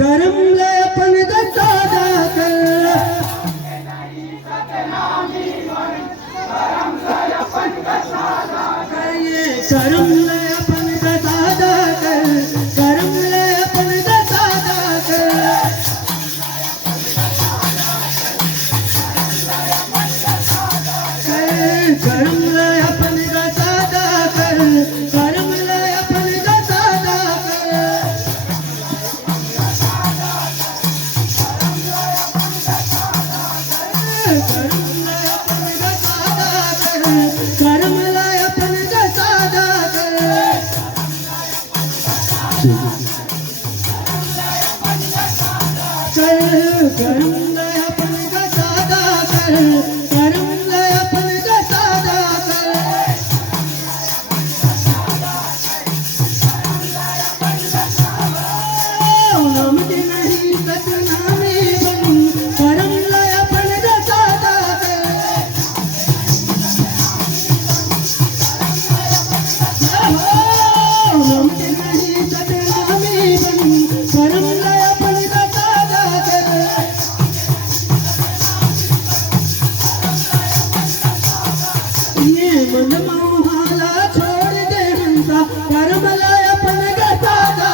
कर्म ले अपन का सादा कर कर्म ले अपन का सादा कर कर्म ले अपन का सादा कर कर्म ले अपन का सादा कर कर्म ले अपन का सादा कर कर्म ले अपन का सादा कर कर्म ले अपन का सादा कर कर्म ले अपन का सादा कर कर्म ले अपन का सादा कर नाम के नहीं सतनामी बन कर्म ले अपन का सादा कर नाम के नहीं सतनामी बन कर्म ले अपन का सादा कर ये मन मोहाला छोड़ दे हंसा कर्म ले अपन का सादा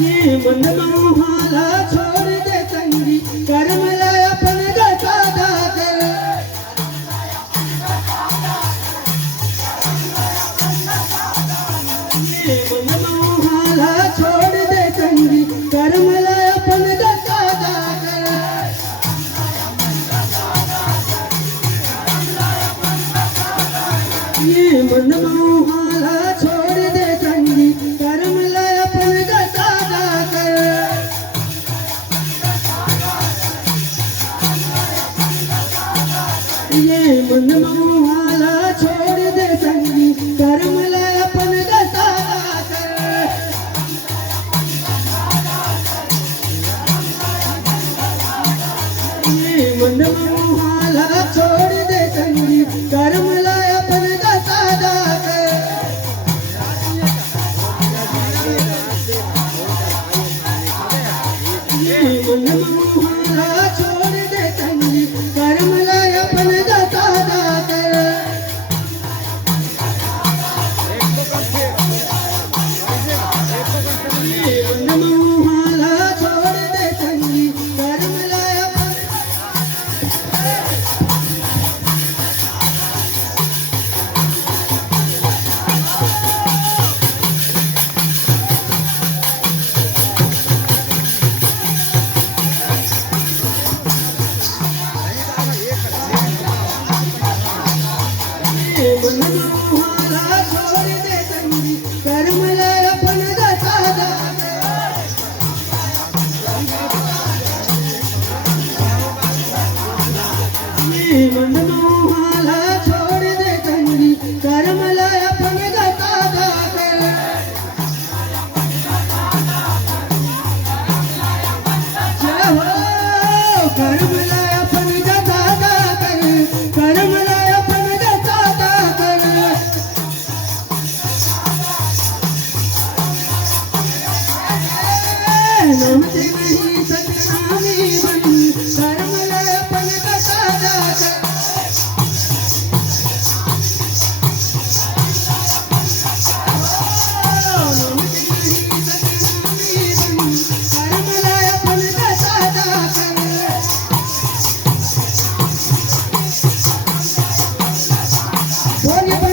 ये मन मोहाला छोड़ दे संगी कर्म ले अपन का सादा कर ये मन मोहाला छोड़ दे संगी कर्म ले अपन का सादा कर ये मन मोहाला छोड़ दे संगी कर्म ले अपन का सादा कर ये मन मोहाला छोड़ दे संगी कर्म ले अपन का सादा कर ये मन मोहाला छोड़ दे संगी कर्म ले अपन का सादा कर ये मन मोहाला छोड़ दे संगी कर्म ले अपन का सादा कर ये मन मोहाला छोड़ दे संगी कर्म ले अपन मन मोहाला छोड़ दे संगी कर्म ले अपन का सादा मन मोहाला छोड़ दे संगी कर्म ले अपन का सादा कर जय हो कर्म ले अपन का सादा कर कर्म ले अपन का सादा कर नाम से नहीं सतनामी बन कर्म ले अपन का सादा कर नाम से नहीं सतनामी बन कर्म ले अपन का सादा कर बोलिए